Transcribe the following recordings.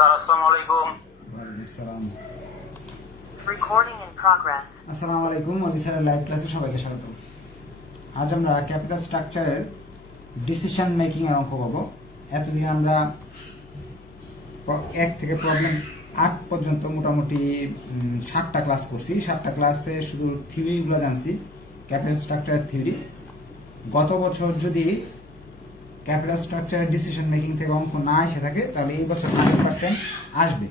Sir আসসালামু আলাইকুম। ওয়ালাইকুম আসসালাম। Recording in progress. আসসালামু আলাইকুম, অফিসারের লাইভ ক্লাসে সবাইকে স্বাগত। আজ আমরা ক্যাপিটাল স্ট্রাকচারের ডিসিশন মেকিং এর অঙ্ক করব। এতদিন আমরা 1 থেকে প্রবলেম 8 পর্যন্ত মোটামুটি 7টা ক্লাস করছি। 7টা ক্লাসে শুধু থিওরিগুলো জানছি, ক্যাপিটাল স্ট্রাকচারের থিওরি। গত বছর যদি ক্যাপিটাল স্ট্রাকচারের ডিসিশন মেকিং থেকে অঙ্ক না এসে থাকে তাহলে এই বছর 100% আসবে।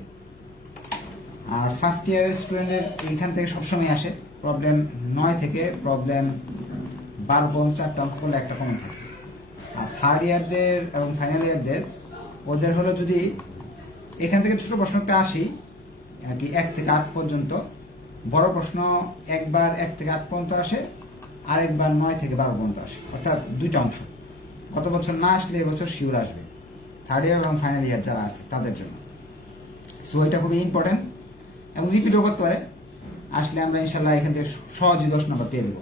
আর ফার্স্ট ইয়ারের স্টুডেন্টের এইখান থেকে সবসময় আসে প্রবলেম 9 থেকে প্রবলেম 12 পর্যন্ত 4টা অঙ্ক করলে একটা কমন থাকে। আর থার্ড ইয়ারদের এবং ফাইনাল ইয়ারদের ওদের হলো যদি এখান থেকে ছোট প্রশ্নটা আসি আর কি 1 থেকে 8 পর্যন্ত, বড় প্রশ্ন একবার 1 থেকে 8 পর্যন্ত আসে, আরেকবার 9 থেকে 12 পর্যন্ত আসে, অর্থাৎ দুইটা অংশ। গত বছর না আসলে এবছর শিওর আসবে থার্ড ইয়ার এবং ফাইনাল ইয়ার যারা আছে তাদের জন্য। সো এটা খুবই ইম্পর্টেন্ট এবং রিপিটও করতে পারে। আসলে আমরা ইনশাল্লাহ এখান থেকে সহজেই 10 নম্বর পেয়ে দেবো।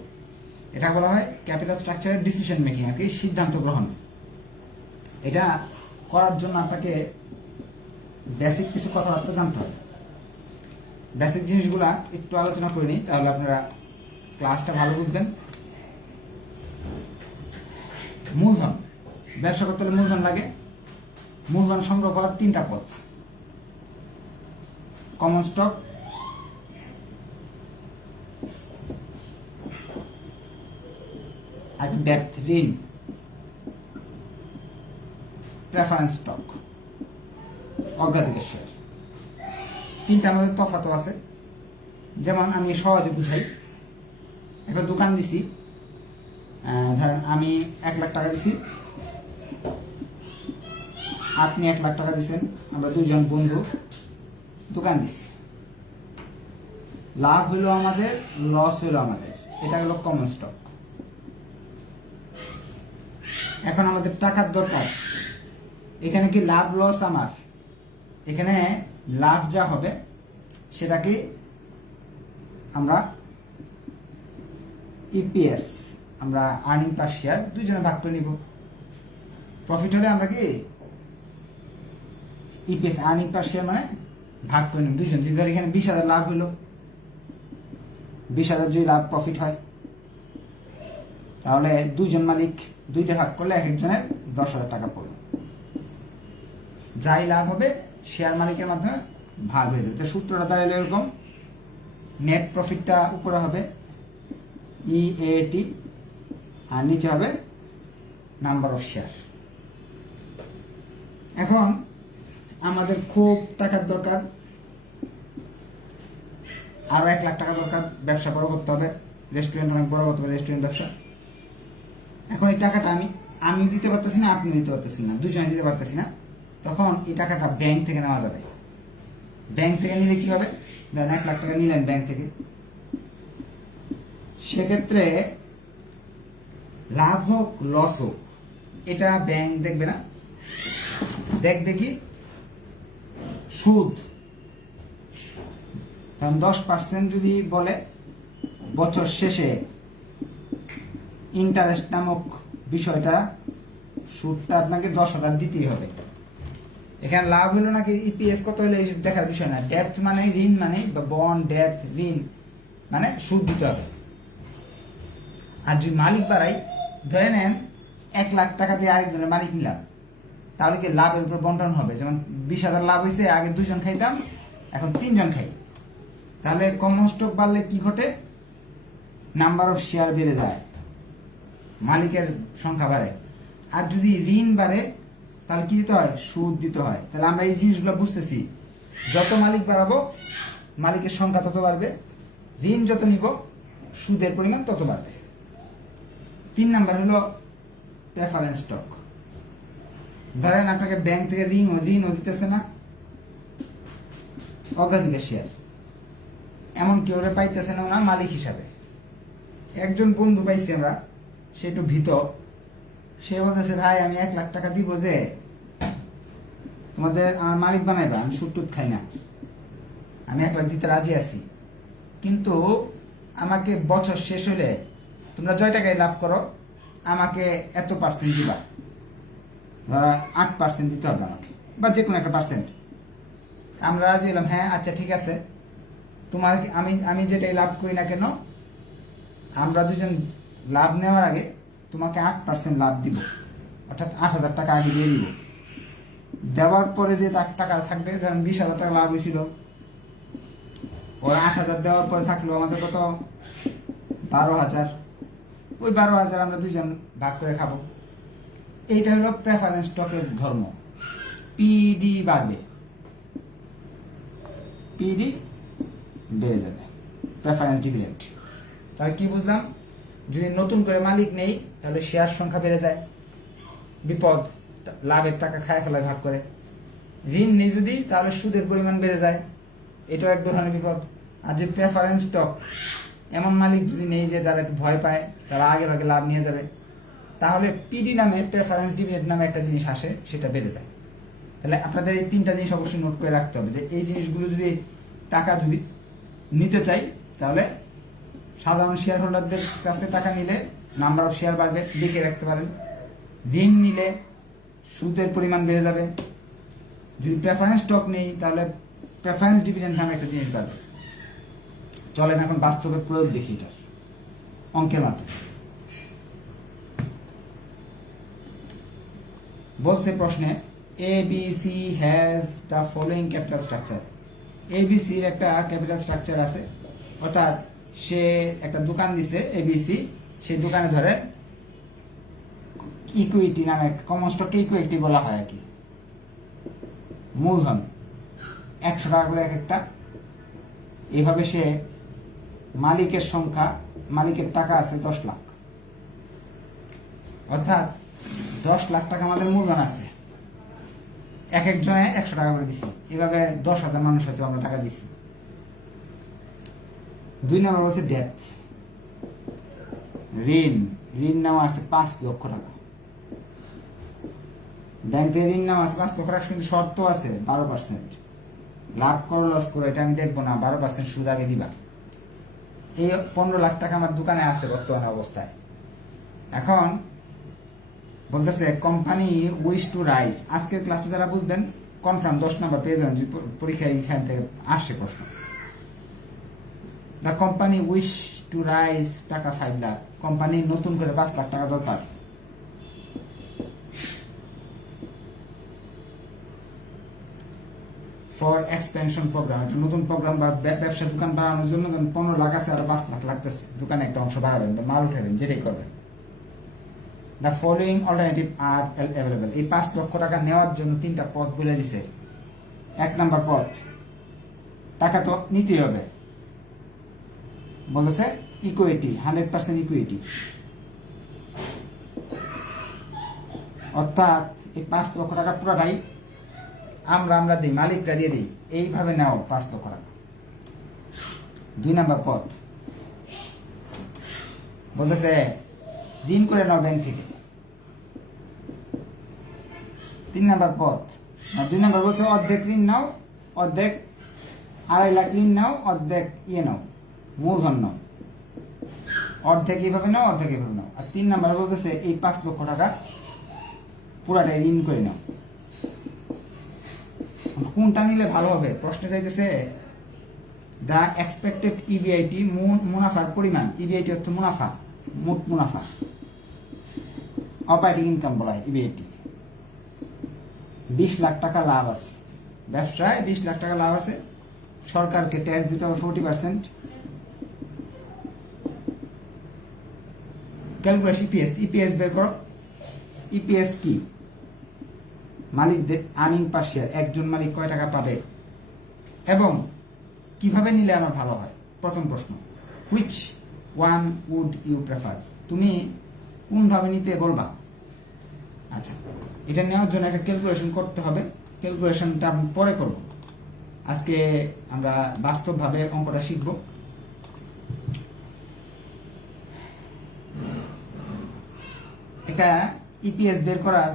এটা বলা হয় ক্যাপিটাল স্ট্রাকচারের ডিসিশন মেকিং, আর কি সিদ্ধান্ত গ্রহণ। এটা করার জন্য আপনাকে বেসিক কিছু কথাবার্তা জানতে হবে। বেসিক জিনিসগুলা একটু আলোচনা করে নিই, তাহলে আপনারা ক্লাসটা ভালো বুঝবেন। মূলধন, ব্যবসা করতে হলে মূলধন লাগে। মূলধন সংগ্রহ করার 3টা পথ: কমন স্টক, আর ডেপ্থ ঋণ, প্রেফারেন্স স্টক, অগ্রাধিকার শেয়ার। 3টার মধ্যে তফাৎ আছে। যেমন আমি সহজে বুঝাই, একটা দোকান দিছি, ধরেন আমি 1 লাখ টাকা দিছি, আপনি 1 লাখ টাকা দিচ্ছেন, আমরা দুজন বন্ধু দোকান দিছি। লাভ হইলো আমাদের, লস হইলো আমাদের, এটা হলো কমন স্টক। এখন আমাদের টাকার দরকার। এখানে কি লাভ লস আমার? এখানে লাভ যা হবে সেটাকে আমরা ইপিএস, আমরা আর্নিং পার শেয়ার দুইজনে ভাগ করে নিব। প্রফিট হলে আমরা কি ইপিএস আর্নিং পার শেয়ার মানে ভাগ করে নিব দুইজন। যদি ধর এখানে 20,000 লাভ হইলো, 20,000 যদি লাভ প্রফিট হয় তাহলে দুইজন মালিক 2তে ভাগ করলে এক একজনের 10,000 টাকা পড়লো। যাই লাভ হবে শেয়ার মালিকের মাধ্যমে ভাগ হয়ে যাবে। তো সূত্রটা দাঁড়ালে এরকম: নেট প্রফিটটা উপরে হবে ইএটি আর নিচে হবে নাম্বার অফ শেয়ার। এখন আমাদের খুব টাকার দরকার, আরো 1 লাখ টাকা দরকার, ব্যবসা বড় করতে হবে, রেস্টুরেন্ট অনেক বড় করতে হবে, রেস্টুরেন্ট ব্যবসা। এখন এই টাকাটা আমি দিতে পারতেছি না, আপনি দিতে পারতেছি না, দুজনে দিতে পারতেছি না। তখন এই টাকাটা ব্যাংক থেকে নেওয়া যাবে। ব্যাংক থেকে নিলে কি হবে? ধরেন 1 লাখ টাকা নিলেন ব্যাংক থেকে, সেক্ষেত্রে লাভ হোক লস হোক এটা ব্যাংক দেখবে না, দেখবে কি সুদ। কারণ 10% যদি বলে, বছর শেষে ইন্টারেস্ট নামক বিষয়টা, সুদটা আপনাকে 10,000 দিতেই হবে। এখানে লাভ হলো নাকি ইপিএস কত হলে দেখার বিষয় না। ডেপ্থ মানে ঋণ, মানে বন্ড, ডেপ্থ, ঋণ মানে সুদ দিতে হবে। আর যদি মালিক বাড়াই, ধরে নেন 1 লাখ টাকা দিয়ে আরেকজনের মালিক নিলাম, তাহলে কি লাভের উপর বন্টন হবে। যেমন 20,000 লাভ হয়েছে, আগে 2জন খাইতাম, এখন 3জন খাই। তাহলে কমন স্টক বাড়লে কি ঘটে? নাম্বার অফ শেয়ার বেড়ে যায়, মালিকের সংখ্যা বাড়ে। আর যদি ঋণ বাড়ে তাহলে কি দিতে হয়? সুদ দিতে হয়। তাহলে আমরা এই জিনিসগুলো বুঝতেছি, যত মালিক বাড়াবো মালিকের সংখ্যা তত বাড়বে, ঋণ যত নিব সুদের পরিমাণ তত বাড়বে। 3 নাম্বার হলো প্রেফারেন্স স্টক। ধরেন আপনাকে ব্যাংক থেকে ঋণও দিতেছে না, অগ্রাধিকার শেয়ার এমন কেউ পাইতেছে না মালিক হিসাবে। একজন বন্ধু পাইছি আমরা, সে একটু ভীত। সে বলতেছে, ভাই আমি 1 লাখ টাকা দিব যে তোমাদের আমার মালিক বানাইবা, আমি সুদ টুদ খাই না, আমি 1 লাখ দিতে রাজি আছি, কিন্তু আমাকে বছর শেষ হলে তোমরা জয় টাকায় লাভ করো, আমাকে এত % দিবা, 8% দিতে হবে আমাকে, বা যে কোনো একটা পার্সেন্ট। আমরা রাজি হলাম, হ্যাঁ আচ্ছা ঠিক আছে, তোমার আমি আমি যেটাই লাভ করি না কেন, আমরা দুজন লাভ নেওয়ার আগে তোমাকে 8% লাভ দিব, অর্থাৎ 8,000 টাকা আগে দিয়ে দিব। দেওয়ার পরে যে টাকা থাকবে, ধরেন 20,000 টাকা লাভ হয়েছিল, ওর 8,000 দেওয়ার পরে থাকলো আমাদের কত, 12,000। ওই 12,000 আমরা দুজন ভাগ করে খাবো। এইটা হলো প্রেফারেন্স স্টকের ধর্ম। পিডি বাড়বে, পিডি বেড়ে যাবে, প্রেফারেন্স ডিভিডেন্ড। তাহলে কি বুঝলাম, যদি নতুন করে মালিক নেই তাহলে শেয়ার সংখ্যা বেড়ে যায়, বিপদ, লাভের টাকা খায় ফেলায় ভাগ করে। ঋণ নেই যদি, তাহলে সুদের পরিমাণ বেড়ে যায়, এটাও এক ধরনের বিপদ। আর যে প্রেফারেন্স স্টক, এমন মালিক যদি নেই যে যারা একটু ভয় পায়, তারা আগে ভাগে লাভ নিয়ে যাবে, তাহলে পিডি নামে, প্রেফারেন্স ডিভিডেন্ড নামে একটা জিনিস আসে, সেটা বেড়ে যায়। তাহলে আপনাদের এই 3টা জিনিস অবশ্যই নোট করে রাখতে হবে, যে এই জিনিসগুলো যদি টাকা যদি নিতে চাই, তাহলে সাধারণ শেয়ার হোল্ডারদের কাছে টাকা নিলে নাম্বার অফ শেয়ার বাড়বে, লিখে রাখতে পারেন। ঋণ নিলে সুদের পরিমাণ বেড়ে যাবে। যদি প্রেফারেন্স স্টক নেই, তাহলে প্রেফারেন্স ডিভিডেন্ড নামে একটা জিনিস বাড়বে। চলেন এখন বাস্তবে প্রয়োগ দেখি এটার অঙ্কের মাধ্যমে। বলছে প্রশ্নে, ABC has the following capital structure. ABC এর একটা ক্যাপিটাল স্ট্রাকচার আছে, অর্থাৎ সে একটা দোকান দিছে ABC, সেই দোকানে ধরে ইকুইটি নামে, কমন স্টক ইকুইটি বলা হয় আর কি, মূলধন 100 টাকা করে এক একটা। এইভাবে সে মালিকের সংখ্যা, মালিকের টাকা আছে 10 লাখ, অর্থাৎ 10 লাখ টাকা আমাদের মূলধন আছে, এক একজনে 100 টাকা করে দিছি, এভাবে 10,000 মানুষ হয়তো আমরা টাকা দিছি। 2 নম্বর হচ্ছে ডেট, ঋণ। ঋণ নেওয়া আছে 5 লক্ষ টাকা, ব্যাংক থেকে ঋণ নেওয়া আছে 5 লক্ষ টাকা, কিন্তু শর্ত আছে 12%। লাভ করো লস করো এটা আমি দেখবো না, 12% সুদ আগে দিবা। এই 15 লাখ টাকা আমার দোকানে আছে বর্তমান অবস্থায়। এখন বলতেছে কোম্পানি উইশ টু রাইজ। আজকের ক্লাসটা যারা বুঝবেন কনফার্ম 10 নম্বর পেয়ে যাবেন, পরীক্ষায় এখান থেকে আসছে প্রশ্ন। The company wish to rise টাকা 5 লাখ, কোম্পানি নতুন করে 5 লাখ টাকা দরকার। ফর এক্সপেনশন প্রোগ্রাম, একটা নতুন প্রোগ্রাম বা ব্যবসা দোকান বাড়ানোর জন্য 15 লাখ আছে, আর 5 লাখ লাগতেছে, দোকানে একটা অংশ বাড়াবেন বা মাল উঠাবেন, যেটাই করবেন। The following alternative R available. এই 5 লক্ষ টাকা নেওয়ার জন্য 3টা পথ বলে দিছে। 1 নাম্বার পথ, টাকা তো নিতেই হবে, বলতেছে ইকুইটি, 100% ইকুইটি, অর্থাৎ এই 5 লক্ষ টাকা পুরোটাই আমরা দিই, মালিকরা দিয়ে দিই, এইভাবে নাও 5 লক্ষ টাকা। 2 নাম্বার পথ বলতেছে ঋণ করে নাও ব্যাংক থেকে। 3 নাম্বার পথ, 2 নাম্বার বলছে অর্ধেক ঋণ নাও, অর্ধেক 2.5 লাখ ঋণ নাও, অর্ধেক নাও, মূলধন নাও, অর্ধেক এইভাবে নাও, অর্ধেক এইভাবে নাও। আর 3 নাম্বার বলতেছে এই 5 লক্ষ টাকা পুরাটাই ঋণ করে নাও। কোনটা নিলে ভালো হবে প্রশ্নে চাইতেছে দ্য এক্সপেক্টেড ইবিআইটি, মুনাফার পরিমাণ। ইবিআইটি অর্থ মুনাফা, মোট মুনাফা, অপারেটিং ইনকাম বলা হয় ইবিআইটি। 20 লাখ টাকা লাভ আছে ব্যবসায়, 20 লাখ টাকা লাভ আছে, সরকারকে ট্যাক্স দিতে হবে 40%। ক্যালকুলেশন ইপিএস বের করো। ইপিএস কি? মালিকদের আর্নিং পার শেয়ার, একজন মালিক কয় টাকা পাবে এবং কিভাবে নিলে আমার ভালো হয়। প্রথম প্রশ্ন, which one would you prefer, তুমি কোনভাবে নিতে বলবা। আচ্ছা, এটা নেওয়ার জন্য একটা ক্যালকুলেশন করতে হবে, ক্যালকুলেশনটা আমি পরে করব, আজকে আমরা বাস্তবভাবে অঙ্কটা শিখব। এটা ইপিএস বের করার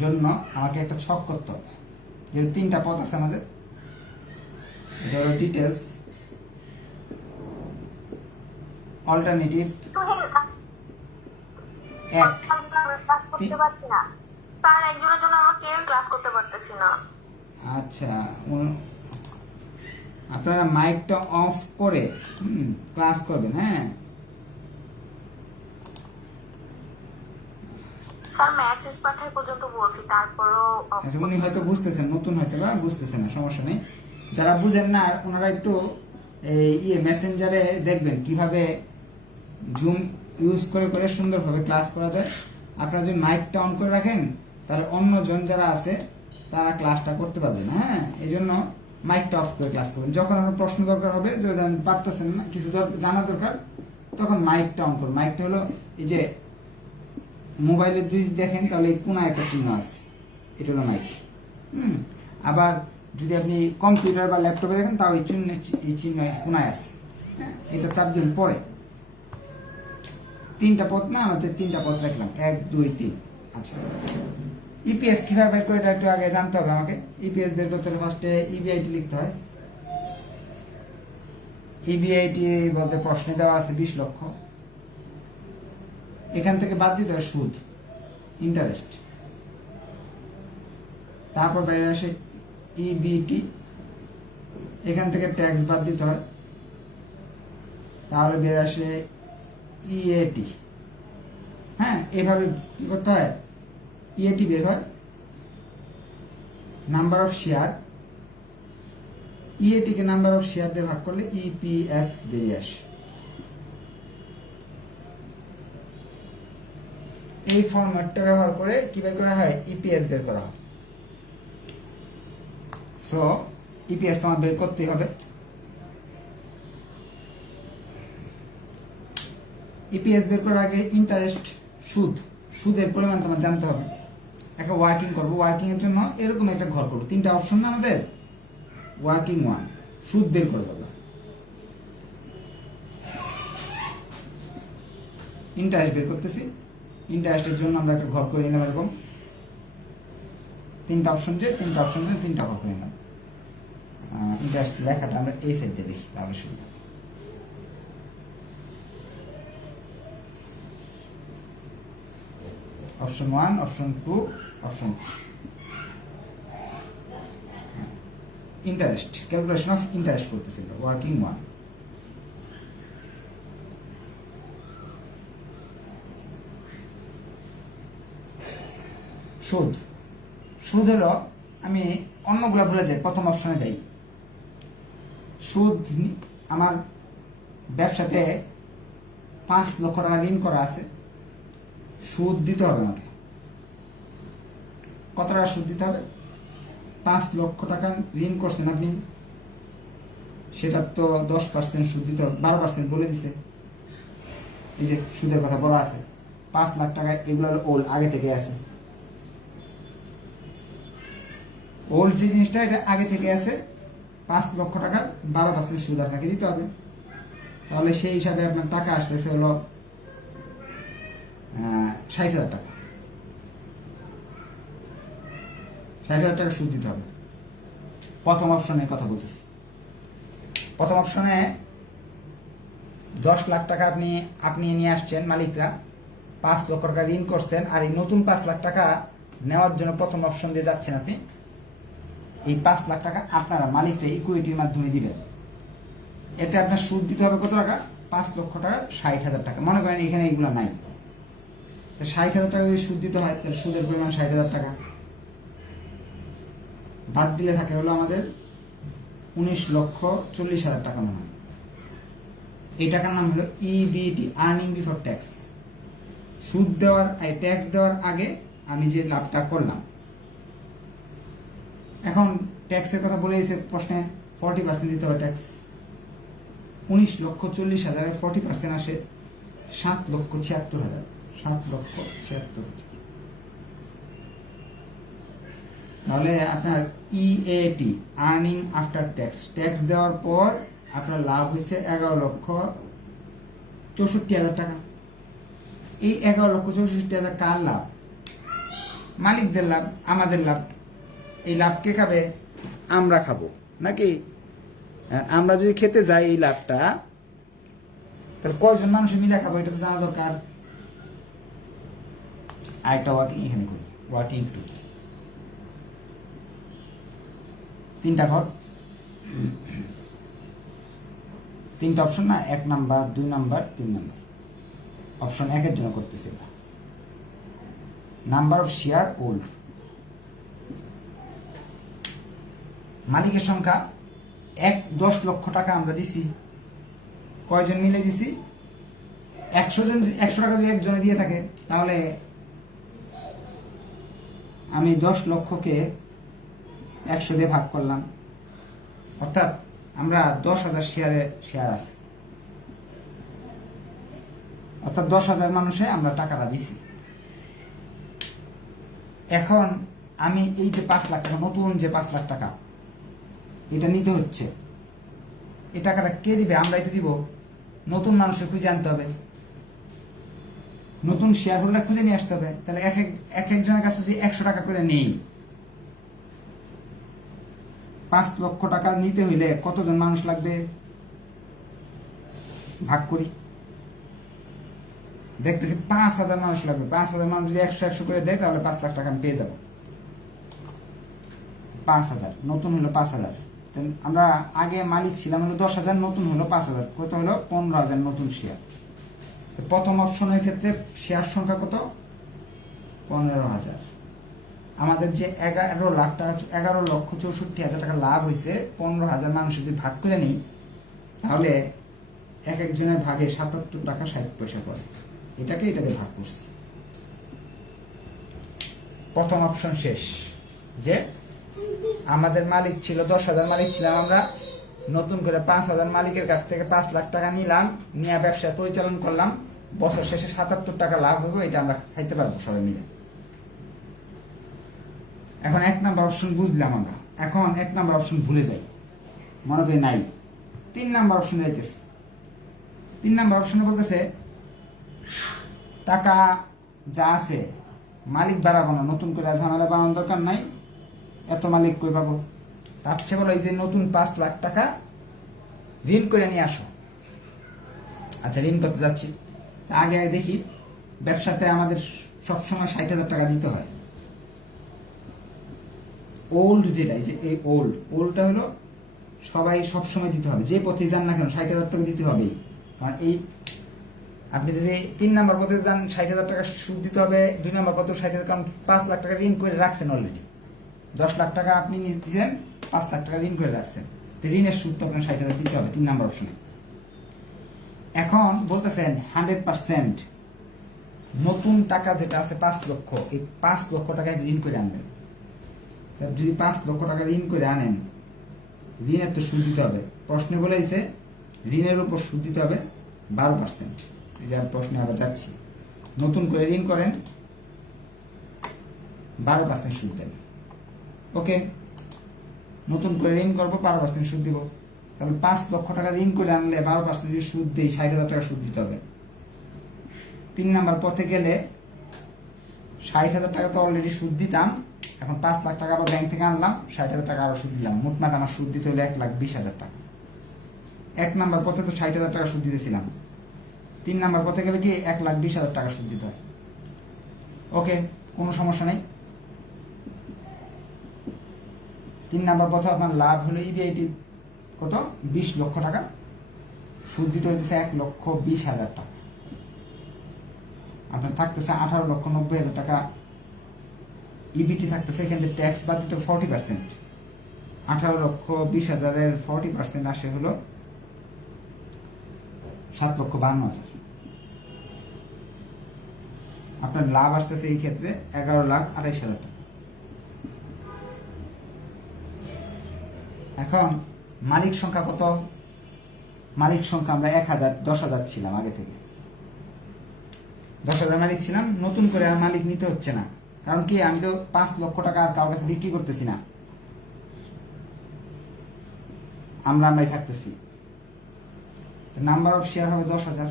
জন্য আমাকে একটা ছক করতে হবে, যেহেতু 3টা পথ আছে আমাদের। ধরো ডিটেলস, অল্টারনেটিভ 1, করতে পারছি না, তার একজনের জন্য আমরা কেউ ক্লাস করতে পারতেছি না। আচ্ছা, আপনারা মাইকটা অফ করে ক্লাস করবেন। হ্যাঁ, স্যার মেসেজ পাঠাই পর্যন্ত বলছি, তারপরও আচ্ছা, উনি হয়তো বুঝতেছেন, নতুন হয়তো বা বুঝতেছেন না, সমস্যা নেই। যারা বুঝেন না ওনারা একটু মেসেঞ্জারে দেখবেন কিভাবে জুম ইউজ করে করে সুন্দরভাবে ক্লাস করা যায়। আপনারা যদি মাইকটা অন করে রাখেন তাহলে অন্যজন যারা আছে তারা ক্লাসটা করতে পারবেন। হ্যাঁ, এই জন্য মাইকটা অফ করে ক্লাস করবেন। যখন আপনার প্রশ্ন দরকার হবে, পারতেছেন না, কিছু জানা দরকার, তখন মাইকটা অন করুন। মাইকটা হলো এই যে মোবাইলে যদি দেখেন তাহলে এই কোনায় একটা চিহ্ন আছে, এটা হলো মাইক। আবার যদি আপনি কম্পিউটার বা ল্যাপটপে দেখেন তাও এই চিহ্ন কোনায় আছে। হ্যাঁ, এটা চাপ দিন পরে। 3টা পথ না, আমাদের 3টা পথ রাখলাম, 1 2 3। আচ্ছা, ইপিএস কিভাবে বের করে এটা একটু আগে জানতে হবে আমাকে। ইপিএস বের করতে হলে ফার্স্টে ইবিআইটি লিখতে হয়। ইবিআইটি বলতে প্রশ্নে দেওয়া আছে 20 লক্ষ, এখান থেকে বাদ দিতে হয় সুদ, ইন্টারেস্ট, তারপর বেরিয়ে আসে ইবিটি, এখান থেকে ট্যাক্স বাদ দিতে হয়, তাহলে বেরিয়ে আসে ইএটি। হ্যাঁ, এভাবে কি করতে হয়, ইএটি বের হয়, number of share, EAT K number of share দিয়ে ভাগ করলে ইপিএস বেরিয়ে আসে। এই ফরম্যাটটা ব্যবহার করে কি বের করা হয়, ইপিএস বের করা হয়। সো ইপিএস তোমার বের করতে হবে। ইপিএস বের করার আগে ইন্টারেস্ট, সুদের পরিমাণ তোমার জানতে হবে। একটা ওয়ার্কিং করবো, ওয়ার্কিং এর জন্য এরকম একটা ঘর করবো, 3টা অপশন না আমাদের, ওয়ার্কিং 1, সুদ বের করে দেবো। ইন্টারেস্ট বের করতেছি, ইন্টারেস্টের জন্য আমরা একটা ঘর করে নিলাম এরকম, 3টা অপশন যে 3টা অপশন 3টা ঘর করে নিলাম। ইন্টারেস্ট লেখাটা আমরা এই সাইড দিয়ে দেখি, তাহলে সুবিধা। Option 1, option 2, option 3। Interest, calculation of interest করতেছিল, ওয়ার্কিং 1। সুদ হলো, আমি অন্যগুলা ভুলে যাই, প্রথম অপশনে যাই। সুদ, আমার ব্যবসাতে 5 লক্ষ টাকা ঋণ করা আছে, সুদ দিতে হবে আমাকে। কত টাকা সুদ দিতে হবে? 5 লক্ষ টাকা ঋণ করছেন আপনি, সেটা তো 10% সুদ দিতে হবে, 12% বলে দিছে। এই যে সুদের কথা বলা আছে, 5 লাখ টাকা, এগুলোর ওল্ড আগে থেকে আছে। ওল্ড যে জিনিসটা, এটা আগে থেকে আছে, 5 লক্ষ টাকা 12% সুদ আপনাকে দিতে হবে। তাহলে সেই হিসাবে আপনার টাকা আসতেছে হলো 60,000 টাকা। 60,000 টাকা সুদ দিতে হবে। প্রথম অপশনের কথা বলতেছি। প্রথম অপশনে 10 লাখ টাকা আপনি নিয়ে আসছেন, মালিকরা 5 লক্ষ টাকা ঋণ করছেন, আর এই নতুন 5 লাখ টাকা নেওয়ার জন্য প্রথম অপশন দিয়ে যাচ্ছেন আপনি। এই 5 লাখ টাকা আপনারা মালিকরা ইকুইটির মাধ্যমে দিবেন। এতে আপনার সুদ দিতে হবে কত টাকা? 5 লক্ষ টাকা 60,000 টাকা। মনে করেন এখানে এইগুলো নাই, 60,000 টাকা যদি সুদ দিতে হয়, তাহলে সুদের পরিমাণ 60,000 টাকা। বাদ দিলে থাকে হলো আমাদের 19,40,000 টাকা মনে হয়। এই টাকার নাম হলো ইবিটি, আর্নিং বিফোর ট্যাক্স। সুদ দেওয়ার, ট্যাক্স দেওয়ার আগে আমি যে লাভটা করলাম। এখন ট্যাক্সের কথা বলে দিয়েছে প্রশ্নে, 40% দিতে হবে ট্যাক্স। 19,40,000 এর 40% আসে 7,76,000। 7,76,000। তাহলে আপনার EAT, earning after tax, tax দেওয়ার পর আপনার লাভ হয়েছে 11,64,000 টাকা। এই 11,64,000 কার লাভ? মালিকদের লাভ, আমাদের লাভ। এই লাভ কে খাবে? আমরা খাবো নাকি? আমরা যদি খেতে যাই এই লাভটা, তাহলে কয়জন মানুষ মিলে খাবো এটা তো জানা দরকার। আরেকটা ওয়ার্কিং এখানে করি, ওয়ার্কিং 2। তিনটা ঘর, তিনটা অপশন না, 1 নাম্বার 2 নাম্বার 3 নাম্বার। অপশন 1 এর জন্য করতেছি। নাম্বার অফ শেয়ার ওল্ড, মালিকের সংখ্যা 10 লক্ষ টাকা আমরা দিছি। কয়জন মিলে দিছি? 100 জন। 100 টাকা যদি একজনে দিয়ে থাকে তাহলে আমি 10 লক্ষকে 100 দিয়ে ভাগ করলাম, অর্থাৎ আমরা 10,000 শেয়ার আছে, অর্থাৎ 10,000 মানুষে আমরা টাকাটা দিছি। এখন আমি এই যে 5 লাখ টাকা, নতুন যে 5 লাখ টাকা এটা নিতে হচ্ছে, এই টাকাটা কে দিবে? আমরাই তো দিব। নতুন মানুষের খুঁজে আনতে হবে, নতুন শেয়ার হোল্ডার খুঁজে নিয়ে আসতে হবে। তাহলে এক একজনের কাছে যদি 100 টাকা করে নেই, 5 লক্ষ টাকা নিতে হইলে কতজন মানুষ লাগবে? ভাগ করি, দেখতেছি 5,000 মানুষ লাগবে। 5,000 মানুষ যদি 100 করে দেয় তাহলে 5 লাখ টাকা আমি পেয়ে যাব। 5,000 নতুন হলো 5,000। আমরা আগে মালিক ছিলাম হলো 10,000, নতুন হলো 5,000, কত হলো? 15,000 নতুন শেয়ার। প্রথম অপশনের ক্ষেত্রে শেয়ার সংখ্যা কত? 15,000। আমাদের যে 11,64,000 টাকা লাভ হয়েছে, 15,000 মানুষ যদি ভাগ করে নিই তাহলে এক একজনের ভাগে 77 টাকা 60 পয়সা করে। এটাকে এটাতে ভাগ করছি। প্রথম অপশন শেষ। যে আমাদের মালিক ছিল 10,000 মালিক ছিলাম আমরা, নতুন করে 5,000 মালিকের কাছ থেকে 5 লাখ টাকা নিলাম, নিয়ে ব্যবসা পরিচালন করলাম, বছর শেষে 77 টাকা লাভ হইব, এটা আমরা খাইতে পারবো সবাই মিলে। এখন 1 নাম্বার অপশন বুঝলাম আমরা। এখন 1 নাম্বার অপশন ভুলে যাই, মনে করি নাই। 3 নাম্বার অপশন যাইতেছে। 3 নাম্বার অপশনে বলতেছে টাকা যা আছে মালিক বাড়াবো না, নতুন করে ঝামেলা বানানোর দরকার নাই, এত মালিক কই পাবো? তার চেয়ে বলো এই যে নতুন 5 লাখ টাকা ঋণ করে নিয়ে আসো। আচ্ছা, ঋণ করতে যাচ্ছি, আগে দেখি ব্যবসাতে আমাদের সবসময় 60,000 টাকা দিতে হয়। ওল্ড যেটা, এই যে এই ওল্ডটা হলো সবাই সবসময় দিতে হবে, যে পথে যান না কেন 60,000 টাকা দিতে হবে। কারণ এই আপনি যদি 3 নাম্বার পথে যান 60,000 টাকা সুদ দিতে হবে, 2 নাম্বার পথে 60,000, কারণ 5 লাখ টাকা ঋণ করে রাখছেন অলরেডি। 10 লাখ টাকা আপনি নিচ্ছেন, 5 লাখ টাকা ঋণ করে রাখছেন, তো ঋণের সুদ তো আপনার 60,000 দিতে হবে 3 নাম্বার অপশনে। এখন বলতেছেন 100% নতুন টাকা যেটা আছে 5 লক্ষ, এই 5 লক্ষ টাকায় ঋণ করে আনবেন। যদি 5 লক্ষ টাকা ঋণ করে আনেন, ঋণের তো সুদ দিতে হবে। প্রশ্নে বলেছে ঋণের উপর সুদ দিতে হবে 12%। এই যে প্রশ্নে আবার যাচ্ছি, নতুন করে ঋণ করেন, 12% সুদ দেন। ওকে, নতুন করে ঋণ করবো, 12% সুদ দিব। তাহলে 5 লক্ষ টাকা ঋণ করে আনলে 12% যদি সুদ দিই, 60,000 টাকা সুদ দিতে হবে। 3 নাম্বার পথে গেলে 60,000 টাকা তো অলরেডি সুদ দিতাম, এখন 5 লাখ টাকা আবার ব্যাংক থেকে আনলাম, 60,000 টাকা আরো সুদ দিলাম, মোটমাট আমার সুদ দিতে হলে 1,20,000 টাকা। 1 নাম্বার পথে তো 60,000 টাকা সুদ দিতেছিলাম, 3 নাম্বার পথে গেলে কি 1,20,000 টাকা সুদ দিতে হয়। ওকে, কোনো সমস্যা নেই। 3 নাম্বার পথে আপনার লাভ হলো ইবিআইটি কত? 20 লক্ষ টাকা, সুদ দিতে হইতেছে 1,20,000 টাকা। আপনার থাকতেছে 18,90,000 টাকা ইবিটি থাকতেছে। এখান থেকে ট্যাক্স বাদ দিতে 40%, 18,20,000-এর 40% আসে হলো 7,52,000। আপনার লাভ আসতেছে এই ক্ষেত্রে 11,28,000 টাকা। এখন মালিক সংখ্যা কত? মালিক সংখ্যা আমরা 10,000 ছিলাম আগে থেকে, 10,000 মালিক ছিলাম। নতুন করে আর মালিক নিতে হচ্ছে না, কারণ কি আমি তো 5 লক্ষ টাকা আর কারোর কাছে বিক্রি করতেছি না, আমরাই থাকতেছি। নাম্বার অফ শেয়ার হবে 10,000।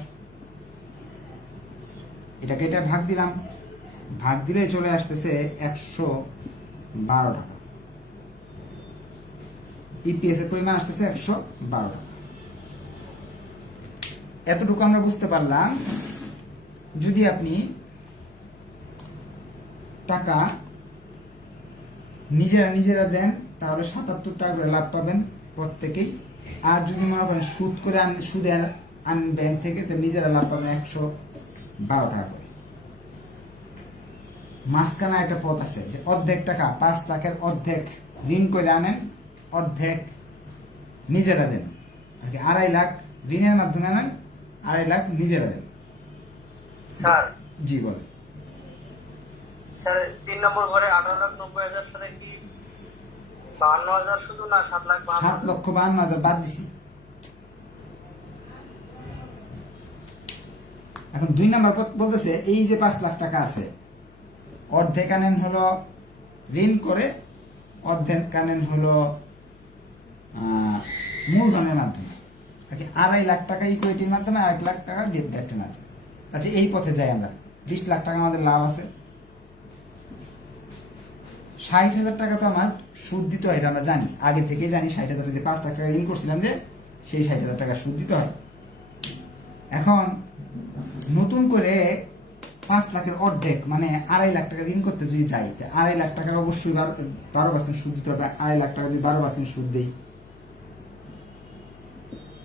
এটাকে এটা ভাগ দিলাম, ভাগ দিলে চলে আসতেছে 112 টাকা। ইপিএস এর পরিমাণ আসতেছে 112 টাকা। এতটুকু আমরা বুঝতে পারলাম। যদি আপনি টাকা নিজেরা নিজেরা দেন তাহলে ৭৭ টাকা করে লাভ পাবেন প্রত্যেকেই। আর যদি মনে করেন সুদ করে সুদে আন ব্যাংক থেকে, তো নিজেরা লাভ পাবেন ১১২ টাকা করে। মাঝখানে একটা পথ আছে যে অর্ধেক টাকা, ৫ লাখের অর্ধেক ঋণ করে আনেন, অর্ধেক নিজেরা দেন আর কি। ২.৫ লাখ ঋণের মাধ্যমে আনেন, ২.৫ লাখ নিজেরা দেন। স্যার জি বলেন। স্যার ৩ নম্বর ঘরে ১৮,৯০,০০০ সাথে কি ৫২,০০০ শুধু না ৭,৫২,০০০? ৭,৫২,০০০ বাদ দিছি। এখন ২ নম্বর পথ বলতেছে এই যে ৫ লাখ টাকা আছে, অর্ধেক আনেন হলো ঋণ করে, অর্ধেক আনেন হলো মূলধনের মাধ্যমে আর কি। ২.৫ লাখ টাকা ইকুইটির মাধ্যমে, ১ লাখ টাকা ডেপ্টের মাধ্যমে। আচ্ছা এই পথে যাই আমরা, ২০ লাখ টাকা আমাদের লাভ আছে। ৬০,০০০ টাকা তো আমার সুদ দিতে হয়, এটা আমরা জানি, আগে থেকেই জানি। ৬০,০০০ যে ৫ লাখ টাকা ঋণ করছিলাম যে, সেই ৬০,০০০ টাকা সুদ দিতে হয়। এখন নতুন করে ৫ লাখের অর্ধেক মানে ২.৫ লাখ টাকা ঋণ করতে যদি যাই, ২.৫ লাখ টাকার অবশ্যই ১২% সুদ দিতে হবে। ২.৫ লাখ টাকা যদি ১২% সুদ দেই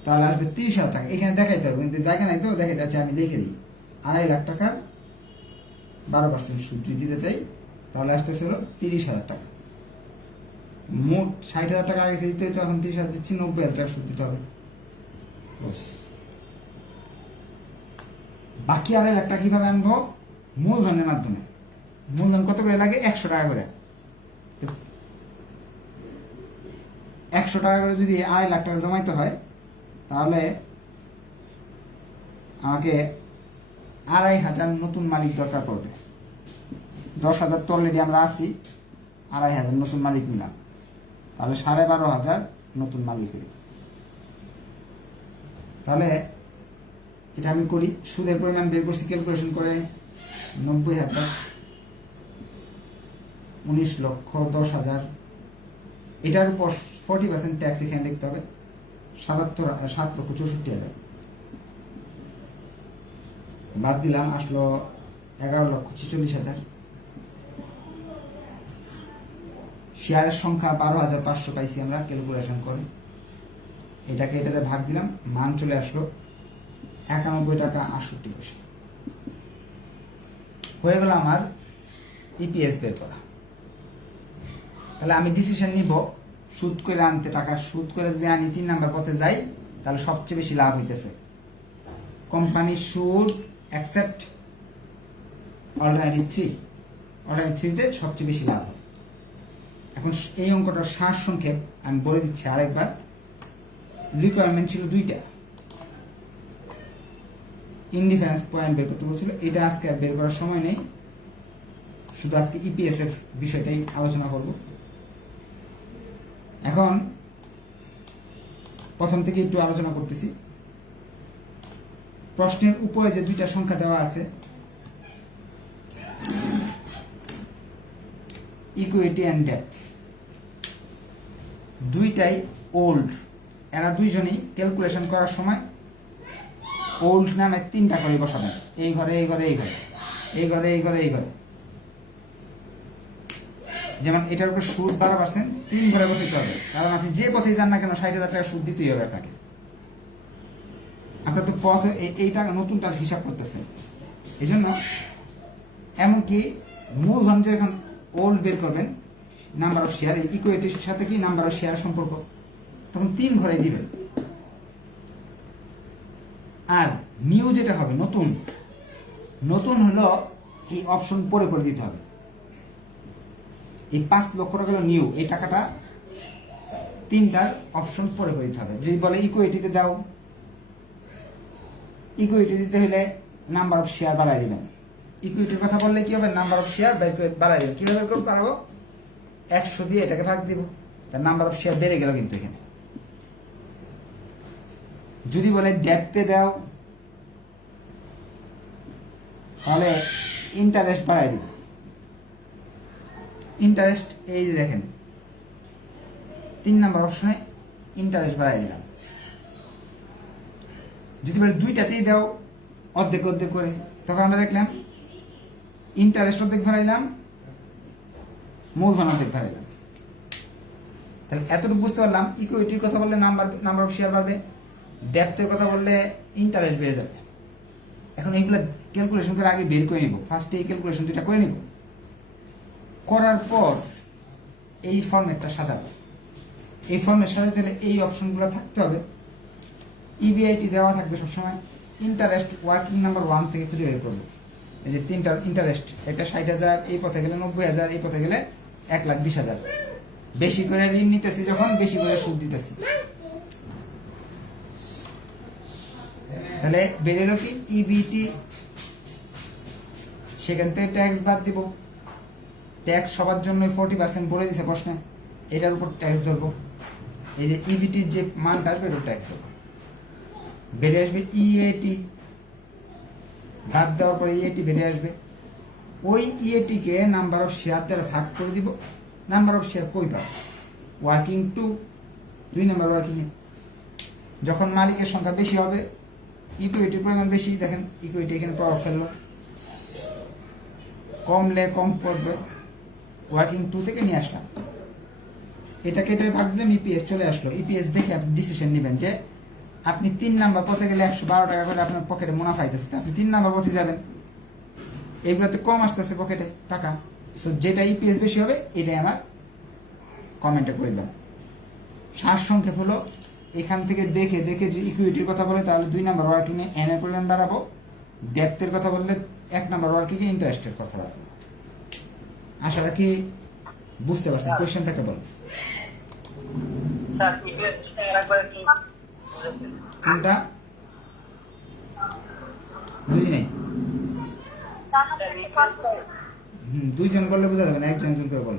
তাহলে আসবে ৩০,০০০ টাকা। এখানে দেখাইতে হবে, কিন্তু জায়গা নাই তো দেখাইতে আছে, আমি লিখে দিই। ২.৫ লাখ টাকা ১২% সুদ যদি দিতে চাই তাহলে আসতেছে হলো ৩০,০০০ টাকা। মোট ৬০,০০০ টাকা আগে দিতে হতো, এখন ৩০,০০০ দিচ্ছি, ৯০,০০০ টাকা সুদ দিতে হবে। বাকি ২.৫ লাখ টাকা কিভাবে আনবো? মূলধনের মাধ্যমে। মূলধন কত করে লাগে? ১০০ টাকা করে। ১০০ টাকা করে যদি ২.৫ লাখ টাকা জমাইতে হয় তাহলে আমাকে ২,৫০০ নতুন মালিক দরকার পড়বে। ১০,০০০ তো অলরেডি আমরা আছি, ২,৫০০ নতুন মালিক নিলাম, তাহলে ১২,৫০০ নতুন মালিক হইল। তাহলে এটা আমি করি, সুদের পরিমাণ বের করছি ক্যালকুলেশন করে, ৯০,০০০, ১৯,১০,০০০। এটার উপর 40% ট্যাক্স এখানে লিখতে হবে, ৭,৬৪,০০০। বাদ দিলাম, আসলো ১১,৪৬,০০০। শেয়ারের সংখ্যা ১২,৫০০ পাইছি আমরা ক্যালকুলেশন করে। এটাকে এটাতে ভাগ দিলাম, মান চলে আসলো ৯১ টাকা ৬৮ পয়সা। হয়ে গেল আমার ইপিএস বের করা। তাহলে আমি ডিসিশন নিব সুদ করে আনতে, টাকা সুদ করে যদি আনি ৩ নাম্বার পথে যাই তাহলে সবচেয়ে বেশি লাভ হইতেছে। Company should accept alternative 3। Alternative 3 তে সবচেয়ে বেশি লাভ হয়। এখন এই অঙ্কটার সার সংক্ষেপ আমি বলে দিচ্ছি আরেকবার। রিকোয়ারমেন্ট ছিল ২টা, ইনডিফারেন্স পয়েন্ট বের করতে বলছিল। এটা আজকে আর বের করার সময় নেই, শুধু আজকে ইপিএস এর বিষয়টাই আলোচনা করব। এখন প্রথম থেকে একটু আলোচনা করতেছি। প্রশ্নের উপরে যে 2টা সংখ্যা দেওয়া আছে, ইকুইটি অ্যান্ড ডেপ্ট, দুইটাই ওল্ড। এরা দুইজনই ক্যালকুলেশন করার সময় ওল্ড নামে 3টা করে বসাবেন, এই ঘরে, এই ঘরে, এই ঘরে, এই ঘরে, এই ঘরে, এই ঘরে। যেমন এটার উপর সুদ 12%, 3 ঘরে বসাইতে হবে, কারণ আপনি যে পথে যান না কেন ৬০,০০০ টাকা সুদ দিতেই হবে আপনাকে। আপনার তো পথ এইটা নতুনটার হিসাব করতেছেন, এই জন্য এমনকি মূলধন যে এখন ওল্ড বের করবেন, নাম্বার অফ শেয়ার, ইকুইটির সাথে কি নাম্বার অফ শেয়ার সম্পর্ক, তখন 3 ঘরে দিবেন। আর নিউ যেটা হবে, নতুন, নতুন হলো এই অপশন পরে পরে দিতে হবে। এই ৫ লক্ষ টাকা হলো নিউ, এই টাকাটা 3টার অপশন পরে পরে দিতে হবে। যদি বলে ইকুইটিতে দাও, ইকুইটি দিতে হলে নাম্বার অফ শেয়ার বাড়াই দিবেন। ইকুইটির কথা বললে কি হবে, নাম্বার অফ শেয়ার বাড়াই দেবেন। কিভাবে বের করতে পারবো? ১০০ দিয়ে এটাকে ভাগ দিব, তার নাম্বার অফ শেয়ার বেড়ে গেল। কিন্তু এখানে যদি বলে ডেপ্টে দাও, তাহলে ইন্টারেস্ট বাড়াই দিব। ইন্টারেস্ট এই যে দেখেন 3 নাম্বার অপশনে ইন্টারেস্ট বাড়াই দিলাম। যদি বলে দুইটাতেই দাও অর্ধেক অর্ধেক করে, তখন আমরা দেখলাম ইন্টারেস্ট অর্ধেক বাড়াইলাম, মূলধন অর্ধেক বাড়াইলাম। তাহলে এতটুকু বুঝতে পারলাম। ইকুইটির কথা বললে নাম্বার অফ শেয়ার বাড়বে, ডেপথের কথা বললে ইন্টারেস্ট বেড়ে যাবে। এখন এইগুলো ক্যালকুলেশন করে আগে বের করে নিব, ফার্স্টে এই ক্যালকুলেশন দুটা করে নিব, করার পর এই ফর্মেটটা সাজাবো। এই ফর্মেট সাজাতে হলে এই অপশনগুলো থাকতে হবে। ইবিআইটি দেওয়া থাকবে সবসময়, ইন্টারেস্ট ওয়ার্কিং নাম্বার 1 থেকে খুঁজে বের করবো। এই যে তিনটা ইন্টারেস্ট, একটা 60,000, এই পথে গেলে 90,000, এই পথে গেলে 1,20,000। বেশি করে ঋণ নিতেছি যখন, বেশি করে সুদ দিতেছি। তাহলে বেরেলো কি ইবিটি, সেখান থেকে ট্যাক্স বাদ দিব। ট্যাক্স সবার জন্য 40% বলে দিছে প্রশ্নে, এটার উপর ট্যাক্স ধরবো। এই যে ইবিটির যে মানটা আসবে এটার ট্যাক্স ধরবো। বেরিয়ে আসবে ইএটি, বাদ দেওয়ার পরে ইএটি বেরিয়ে আসবে। ওই ইএটিকে নাম্বার অফ শেয়ার দ্বারা ভাগ করে দিব। নাম্বার অফ শেয়ার কই পাবো? ওয়ার্কিং 2 নাম্বার ওয়ার্কিং এ। যখন মালিকের সংখ্যা বেশি হবে, ইকুইটির পরিমাণ বেশি, দেখেন ইকুইটি এখানে প্রভাব ফেললো, কমলে কম পড়বে, ওয়ার্কিং 2 থেকে নিয়ে আসলাম। এটাকে এটা ভাগ দিলাম, ইপিএস চলে আসলো। ইপিএস দেখে আপনি ডিসিশন নেবেন যে আপনি 3 নাম্বার পথে গেলে 112 টাকা করে আপনার পকেটে মুনাফা আইতেছে, আপনি 3 নাম্বার পথে যাবেন, এইগুলোতে কম আসতেছে পকেটে টাকা। তো যেটা ইপিএস বেশি হবে এটাই আমার কমেন্টে করে দাও। সার সংক্ষেপ হলো, এখান থেকে দেখে দেখে যে ইকুইটির কথা বলে তাহলে 2 নাম্বার ওয়ার্কিং এ এন এর পরিমাণ বাড়াবো, ডেপথের কথা বললে 1 নাম্বার ওয়ার্কিং এ ইন্টারেস্টের কথা বাড়াবো। আশা রাখি বুঝতে পারছেন। কোশ্চেন থাকলে বল। স্যার ইকুইটি আরেকবার একটু কোনটা বুঝি নাই? দুইজন বললে বোঝা যাবে না, একজন করে বল।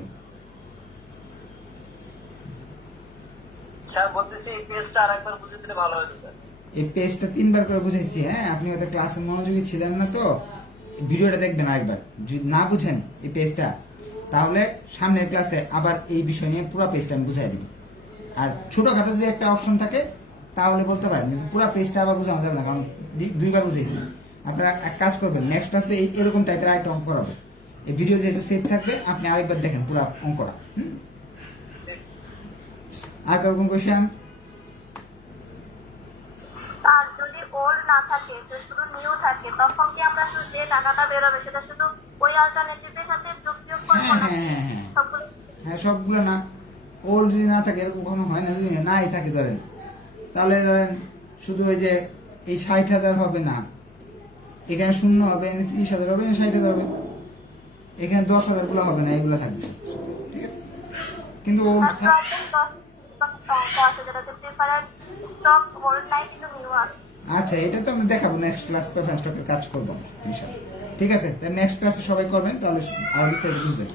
স্যার বলতেছি এই পেজটা আরেকবার বুঝে দিলে ভালো হতো স্যার। এই পেজটা 3 বার করে বুঝাইছি। হ্যাঁ, আপনি হয়তো ক্লাসে মনোযোগী ছিলেন না, তো ভিডিওটা দেখবেন আরেকবার। যদি না বুঝেন এই পেজটা, তাহলে সামনের ক্লাসে আবার এই বিষয় নিয়ে পুরো পেজটা আমি বুঝাই দিব। আর ছোটখাটো যদি একটা অপশন থাকে তাহলে বলতে পারেন, কিন্তু পুরো পেজটা আবার বোঝানো যাবে না, কারণ 2 বার বুঝাইছি। আপনারা এক কাজ করবেন, নেক্সট ক্লাসে এরকম টাইপের আরেকটা অঙ্ক করাবে। এই ভিডিও যেহেতু সেভ থাকবে, আপনি আরেকবার দেখেন পুরো অঙ্কটা। আর কোন কোশ্চেন? আর যদি ওল্ড না থাকে, শুধু নিউ থাকে, তখন কি আমরা শুধু যে টাকাটা বেরোবে সেটা শুধু ওই অল্টারনেটিভের সাথে যোগ করবো না? সবগুলো হ্যাঁ, সবগুলো না। ওল্ড যদি না থাকে, এরকম কখনো হয় না, যদি নাই থাকে ধরেন, তাহলে ধরেন শুধু ওই যে এই 60,000 হবে না, এখানে 0 হবে, 30,000 হবে, 60,000 হবে, এখানে 10,000 গুলো হবে না, এগুলো থাকবে। ঠিক আছে, কিন্তু ওল্ড আচ্ছা, এটা তো আমরা দেখাবো নেক্সট ক্লাস, প্রেফারেন্স স্টকের কাজ করবো ইনশাআল্লাহ। ঠিক আছে, তাহলে নেক্সট ক্লাসে সবাই করবেন, তাহলে আরো বিস্তারিত বুঝবেন।